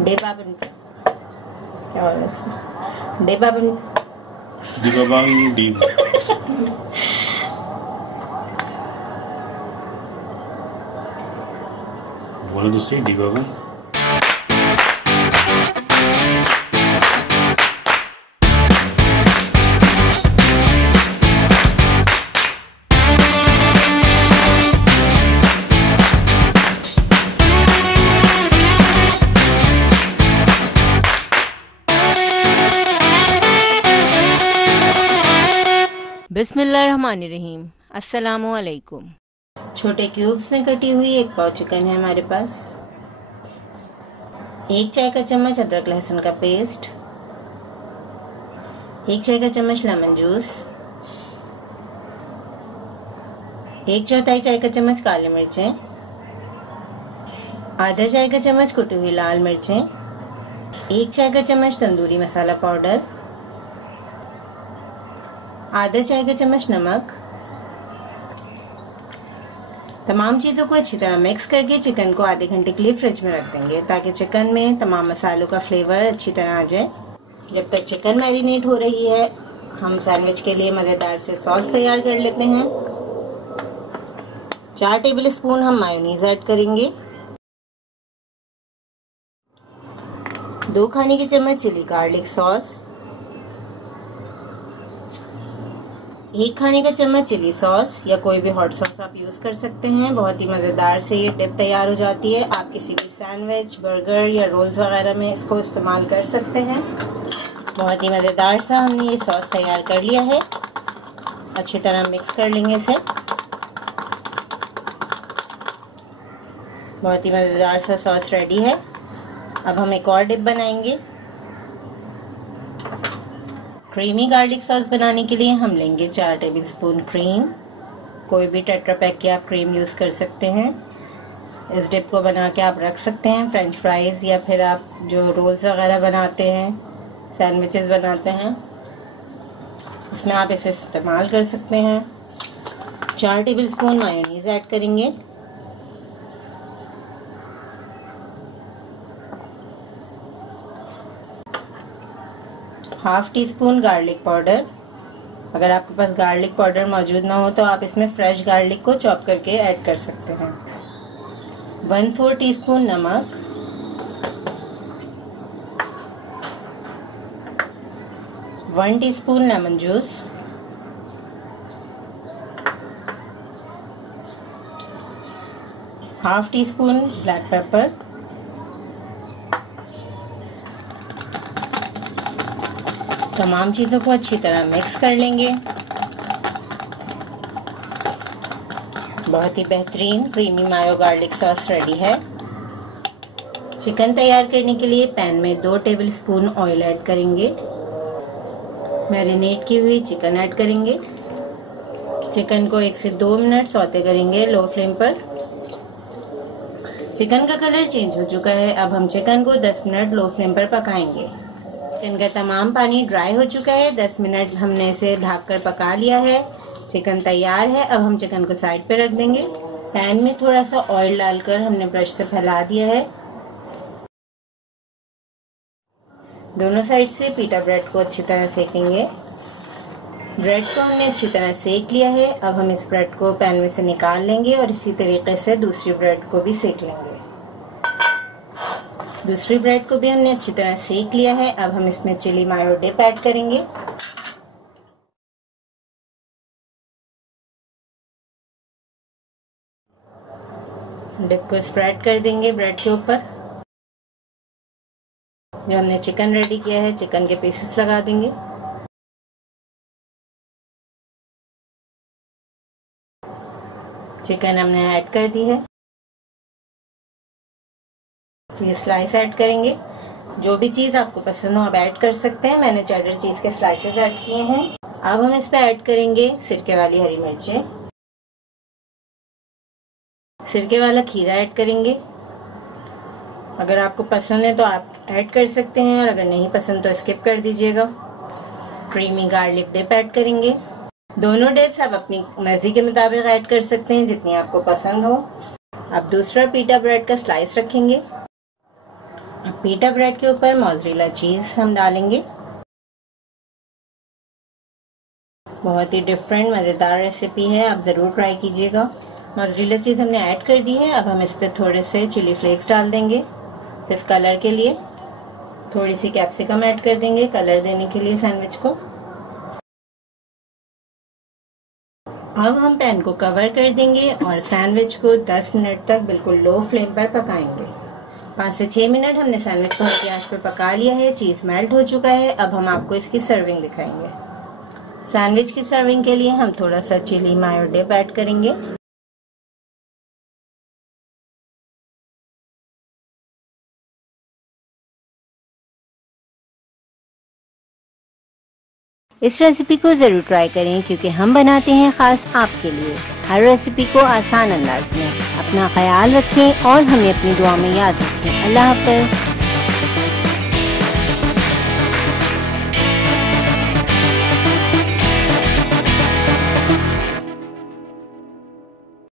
डेबा बन क्या बोल रहा है उसको? डेबा बन डिबाबांग डी बोलो तो सही डिबाबांग। बिस्मिल्लाहिर्रहमानिर्रहीम। अस्सलामु अलैकुम। छोटे क्यूब्स में कटी हुई एक पाव चिकन है हमारे पास। 1 चाय का चम्मच अदरक लहसुन का पेस्ट, 1 चाय का चम्मच लेमन जूस, 1/4 चाय का चम्मच काली मिर्चें, आधा चाय का चम्मच कुटी हुई लाल मिर्चें, 1 चाय का चम्मच तंदूरी मसाला पाउडर, आधा चाय का चम्मच नमक। तमाम चीज़ों को अच्छी तरह मिक्स करके चिकन को आधे घंटे के लिए फ्रिज में रख देंगे ताकि चिकन में तमाम मसालों का फ्लेवर अच्छी तरह आ जाए। जब तक चिकन मैरिनेट हो रही है हम सैंडविच के लिए मज़ेदार से सॉस तैयार कर लेते हैं। 4 टेबल स्पून हम मायोनीज ऐड करेंगे, 2 खाने के चम्मच चिली गार्लिक सॉस, 1 खाने का चम्मच चिली सॉस या कोई भी हॉट सॉस आप यूज कर सकते हैं। बहुत ही मजेदार से ये डिप तैयार हो जाती है। आप किसी भी सैंडविच, बर्गर या रोल्स वगैरह में इसको इस्तेमाल कर सकते हैं। बहुत ही मजेदार सा हमने ये सॉस तैयार कर लिया है। अच्छी तरह मिक्स कर लेंगे इसे। बहुत ही मजेदार सा सॉस रेडी है। अब हम एक और डिप बनाएंगे। क्रीमी गार्लिक सॉस बनाने के लिए हम लेंगे 4 टेबल स्पून क्रीम। कोई भी टेट्रा पैक की आप क्रीम यूज़ कर सकते हैं। इस डिप को बना के आप रख सकते हैं फ्रेंच फ्राइज़ या फिर आप जो रोल्स वगैरह बनाते हैं, सैंडविचेस बनाते हैं, उसमें आप इसे इस्तेमाल कर सकते हैं। 4 टेबल स्पून मायोनीज ऐड करेंगे, half tea spoon garlic powder. अगर आपके पास गार्लिक पाउडर मौजूद ना हो तो आप इसमें फ्रेश गार्लिक को चॉप करके ऐड कर सकते हैं। 1/4 टीस्पून नमक, 1 teaspoon lemon juice, half tea spoon black pepper, तमाम चीज़ों को अच्छी तरह मिक्स कर लेंगे। बहुत ही बेहतरीन क्रीमी मायो गार्लिक सॉस रेडी है। चिकन तैयार करने के लिए पैन में 2 टेबल स्पून ऑयल ऐड करेंगे। मैरिनेट की हुई चिकन ऐड करेंगे। चिकन को 1 से 2 मिनट सौते करेंगे लो फ्लेम पर। चिकन का कलर चेंज हो चुका है। अब हम चिकन को 10 मिनट लो फ्लेम पर पकाएंगे। चिकन का तमाम पानी ड्राई हो चुका है। 10 मिनट हमने इसे ढककर पका लिया है। चिकन तैयार है। अब हम चिकन को साइड पे रख देंगे। पैन में थोड़ा सा ऑयल डालकर हमने ब्रश से फैला दिया है। दोनों साइड से पीटा ब्रेड को अच्छी तरह सेकेंगे। ब्रेड को हमने अच्छी तरह सेक लिया है। अब हम इस ब्रेड को पैन में से निकाल लेंगे और इसी तरीके से दूसरी ब्रेड को भी सेक लेंगे। दूसरी ब्रेड को भी हमने अच्छी तरह सेक लिया है। अब हम इसमें चिली मायो डिप ऐड करेंगे। डिप को स्प्रेड कर देंगे ब्रेड के ऊपर। जो हमने चिकन रेडी किया है चिकन के पीसेस लगा देंगे। चिकन हमने ऐड कर दी है। चीज स्लाइस ऐड करेंगे। जो भी चीज आपको पसंद हो आप ऐड कर सकते हैं। मैंने चेडर चीज के स्लाइसेस ऐड किए हैं। अब हम इस पे ऐड करेंगे सिरके वाली हरी मिर्चें, सिरके वाला खीरा ऐड करेंगे। अगर आपको पसंद है तो आप ऐड कर सकते हैं और अगर नहीं पसंद तो स्किप कर दीजिएगा। क्रीमी गार्लिक डिप ऐड करेंगे। दोनों डिप्स आप अपनी मर्जी के मुताबिक ऐड कर सकते हैं जितनी आपको पसंद हो। अब दूसरा पीटा ब्रेड का स्लाइस रखेंगे। अब पीटा ब्रेड के ऊपर मोज़रेला चीज हम डालेंगे। बहुत ही डिफरेंट मज़ेदार रेसिपी है, आप ज़रूर ट्राई कीजिएगा। मोज़रेला चीज़ हमने ऐड कर दी है। अब हम इस पर थोड़े से चिली फ्लेक्स डाल देंगे सिर्फ कलर के लिए। थोड़ी सी कैप्सिकम ऐड कर देंगे कलर देने के लिए सैंडविच को। अब हम पैन को कवर कर देंगे और सैंडविच को 10 मिनट तक बिल्कुल लो फ्लेम पर पकाएंगे। 5 से 6 मिनट हमने सैंडविच को हल्की आंच पर पका लिया है। चीज़ मेल्ट हो चुका है। अब हम आपको इसकी सर्विंग दिखाएंगे। सैंडविच की सर्विंग के लिए हम थोड़ा सा चिली मायो डिप ऐड करेंगे। इस रेसिपी को ज़रूर ट्राई करें क्योंकि हम बनाते हैं ख़ास आपके लिए, हर रेसिपी को आसान अंदाज में। अपना ख्याल रखें और हमें अपनी दुआ में याद रखें। अल्लाह हाफ़िज़।